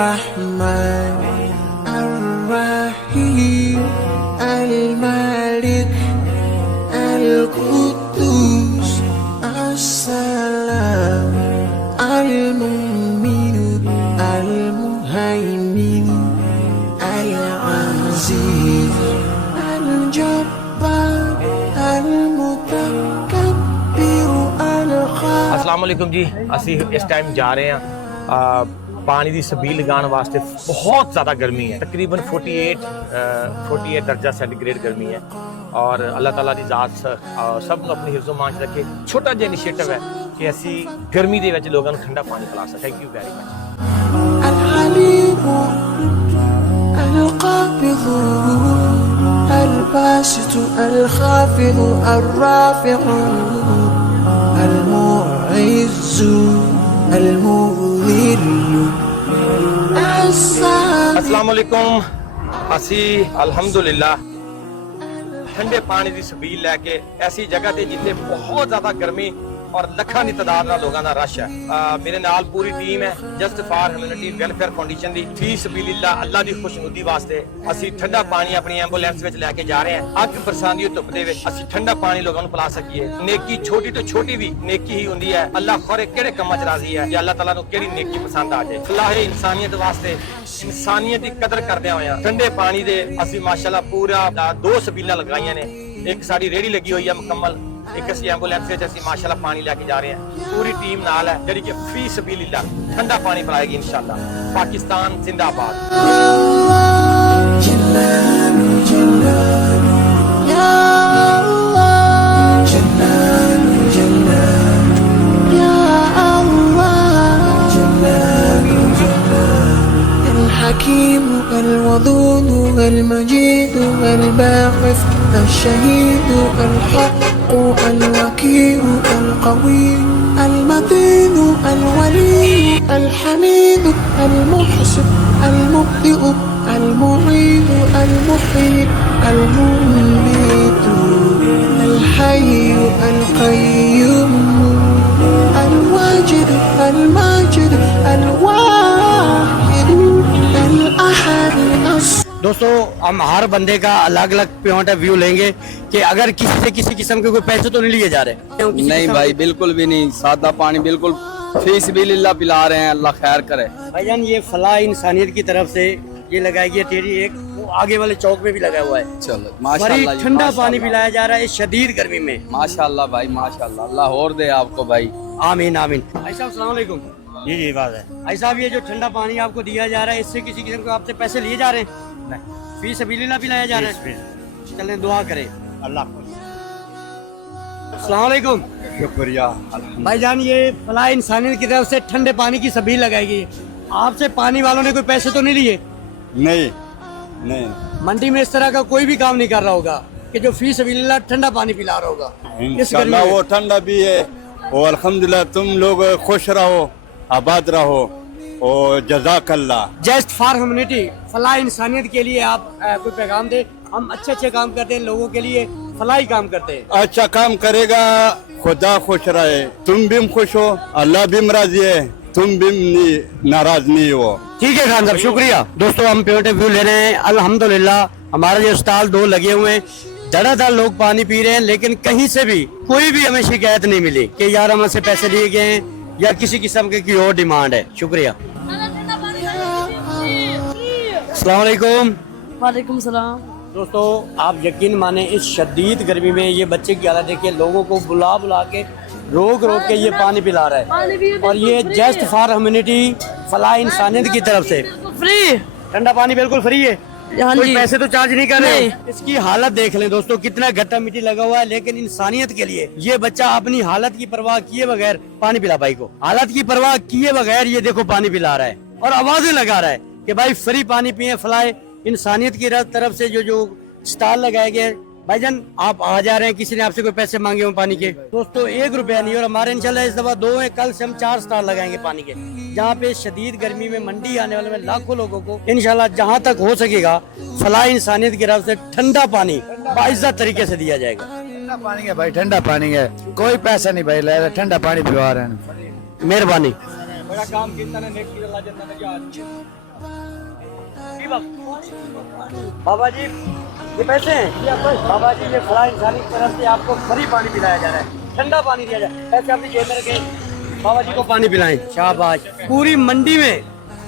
الرحمن الرحيم الملك القدوس السلام المؤمن المهيمن العزيز الجبار المتكبر الخالق। अस्सलाम वालेकुम जी, असी इस टाइम जा रहे हैं पानी की सबील लगाने वास्ते। बहुत ज़्यादा गर्मी है, तकरीबन 48 दर्जा सेंटीग्रेड गर्मी है और अल्लाह ताला की ज़ात सब अपनी हिफ्ज़ो मान रखे। छोटा जिहा इनिशिएटिव है कि असी गर्मी के विच लोगों को ठंडा पानी पिला सकें। Thank you very much. القابض الباسط الخافض الرافع المعز المذل अस्सलाम वालेकुम। असी अल्हम्दुलिल्लाह ठंडे पानी की सबील लैके ऐसी जगह ते जिथे बहुत ज्यादा गर्मी और लखा की तादाद में लोगों का रश है। मेरे नाल पूरी टीम है just for humanity welfare foundation की। फी सबीलिल्लाह अल्लाह की खुशनुदी वास्ते असी ठंडा पानी अपनी एंबुलेंस में लैके जा रहे हैं। अग बरसाती धुप दे विच असी ठंडा पानी लोगों को पिला सकीए। नेकी छोटी तो छोटी भी नेकी ही होंदी है। अल्लाह खोरे केड़े कम्मां च राजी है, अल्लाह ताला नूं केड़ी नेकी पसंद आ जाए। फलाह इंसानियत वास्ते इंसानियत की कदर करदे होया ठंडे पानी दे असी माशाअल्लाह पूरा 2 सबीलां लगाईयां ने। एक साडी रेहड़ी लगी हुई है मुकम्मल, एक असी एंबुलेंस से असी माशाअल्लाह पानी लेके जा रहे हैं। पूरी टीम नाल है जिहड़ी कि फी सबीलिल्लाह ठंडा पानी पिलाएगी इंशाअल्लाह। पाकिस्तान जिंदाबाद। الحكيم الودود المجيد الباعث الشهيد الحق الوكيل القوي المتين الولي الحميد المحسن المبدئ المعيد المحيي المميت الحي القيوم الواجد الماجد الواحد الأحد दोस्तों हम हर बंदे का अलग अलग पॉइंट ऑफ व्यू लेंगे कि अगर किसी से किसी किस्म के कोई पैसे तो नहीं लिए जा रहे। नहीं भाई बिल्कुल भी नहीं, सादा पानी बिल्कुल फीस भी लिल्ला पिला रहे हैं, अल्लाह खैर करे। भाईजान ये फलाह इंसानियत की तरफ से ये लगाई गई तेरी एक वो आगे वाले चौक में भी लगा हुआ है। चलो माशाल्लाह ठंडा पानी पिलाया जा रहा है इस शदीद गर्मी में। माशाल्लाह भाई माशाल्लाह, अल्लाह और दे आपको भाई। आमीन आमीन। भाई साहब अस्सलाम वालेकुम। जी बात है। भाई साहब ये जो ठंडा पानी आपको दिया जा रहा है इससे किसी किस्म को आपसे पैसे लिए जा रहे हैं? फी सबीलिल्लाह पिलाया जा रहा है। चलें दुआ करें अल्लाह को। अस्सलाम वालेकुम। शुक्रिया। भाईजान ये फलाह इंसानियत की तरफ से ठंडे पानी की सबील लगाई गई है, आपसे पानी वालों ने कोई पैसे तो नहीं लिए? नहीं नहीं, मंडी में इस तरह का कोई भी काम नहीं कर रहा होगा कि जो फी सबीलिल्लाह ठंडा पानी पिला रहा होगा। इंशाअल्लाह वो ठंडा भी है और अल्हम्दुलिल्लाह तुम लोग खुश रहो, आबाद रहो और जज़ाकल्लाह। जस्ट फॉर ह्यूमैनिटी फलाह इंसानियत के लिए आप कोई पैगाम दे। हम अच्छे अच्छे काम करते हैं, लोगों के लिए फलाही काम करते हैं। अच्छा काम करेगा खुदा खुश रहे, तुम भी खुश हो, अल्लाह भी राजी है, तुम भी नाराज नहीं हो। ठीक है खान साहब शुक्रिया। दोस्तों हम पॉइंट ऑफ व्यू ले रहे हैं। अल्हम्दुलिल्लाह हमारे जो स्टॉल 2 लगे हुए हैं, धड़ाधड़ लोग पानी पी रहे हैं, लेकिन कहीं से भी कोई भी हमें शिकायत नहीं मिली कि यार हमसे पैसे लिए गए हैं या किसी किस्म की और डिमांड है। शुक्रिया। अस्सलाम वालेकुम। वालेकुम सलाम। दोस्तों आप यकीन माने इस शदीद गर्मी में ये बच्चे की हालत देखिए, लोगों को बुला बुला के रोक रोक के ये पानी पिला रहा है और ये जस्ट फॉर ह्यूमैनिटी फलाह इंसानियत की तरफ से फ्री ठंडा पानी बिल्कुल फ्री है। हाँ कोई जी। पैसे तो चार्ज नहीं कर रहे। नहीं। इसकी हालत देख लें दोस्तों, कितना गट्टा मिट्टी लगा हुआ है, लेकिन इंसानियत के लिए ये बच्चा अपनी हालत की परवाह किए बगैर पानी पिला भाई को। हालत की परवाह किए बगैर ये देखो पानी पिला रहा है और आवाजें लगा रहा है कि भाई फ्री पानी पिए। फलाह इंसानियत की तरफ से जो स्टॉल लगाए गए भाईजान आप आ जा रहे हैं, किसी ने आपसे कोई पैसे मांगे हो पानी के? दोस्तों 1 रुपया नहीं। और हमारे इंशाल्लाह इस दफा 2 है, कल से हम 4 स्टॉल लगाएंगे पानी के, जहाँ पे शदीद गर्मी में मंडी आने वाले में लाखों लोगों को इंशाल्लाह जहाँ तक हो सकेगा फलाह इंसानियत की तरफ से ठंडा पानी बाइज्जत तरीके से दिया जाएगा। ठंडा पानी है भाई, ठंडा पानी है, कोई पैसा नहीं भाई ले रहे, ठंडा पानी पिला रहे हैं। मेहरबानी। बड़ा काम किया ने नेकी अल्लाह जन्नत में जा। बाबा जी ये पैसे हैं बाबा जी, ये फला इंसानी की तरफ से आपको फ्री पानी पिलाया जा रहा है, ठंडा पानी दिया जा रहा है। पैसे अपनी जेब में रखें, बाबा जी को पानी पिलाएं। शाबाश। पूरी मंडी में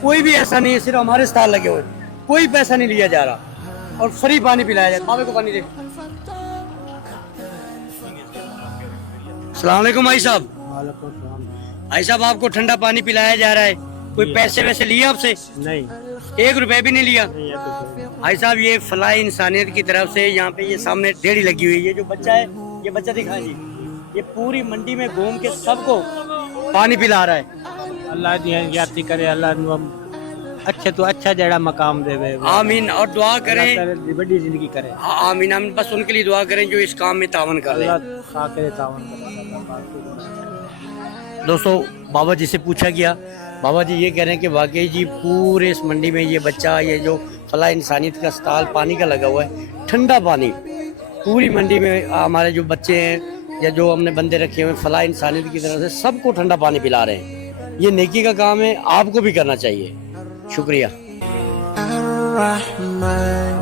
कोई भी ऐसा नहीं है, सिर्फ हमारे स्टॉल लगे हुए, कोई पैसा नहीं लिया जा रहा और फ्री पानी पिलाया जाता है। बाबा को पानी दे। अस्सलाम वालेकुम भाई साहब। भाई साहब आपको ठंडा पानी पिलाया जा रहा है, कोई पैसे वैसे लिए आपसे? नहीं, 1 रुपए भी नहीं लिया। भाई साहब ये फलाह इंसानियत की तरफ से यहाँ पे ये सामने रेहड़ी लगी हुई है। ये जो बच्चा है, ये बच्चा दिखाएं जी, ये पूरी मंडी में घूम के सबको पानी पिला रहा है। अल्लाह दी याती करे, अल्लाह नु अच्छे तो अच्छा जड़ा मकाम देवे। आमीन। और दुआ करें, अल्लाह बड़ी जिंदगी करे। आमीन आमीन। बस उनके लिए दुआ करें जो इस काम में तावन कर रहे हैं। अल्लाह खा करे तावन करे। दोस्तों बाबा जी से पूछा गया, बाबा जी ये कह रहे हैं कि वाकई जी पूरे इस मंडी में ये बच्चा, ये जो फलाह इंसानियत का स्टॉल पानी का लगा हुआ है, ठंडा पानी पूरी मंडी में हमारे जो बच्चे हैं या जो हमने बंदे रखे हुए फलाह इंसानियत की तरफ से सबको ठंडा पानी पिला रहे हैं। ये नेकी का काम है, आपको भी करना चाहिए। शुक्रिया। Ar-Rahman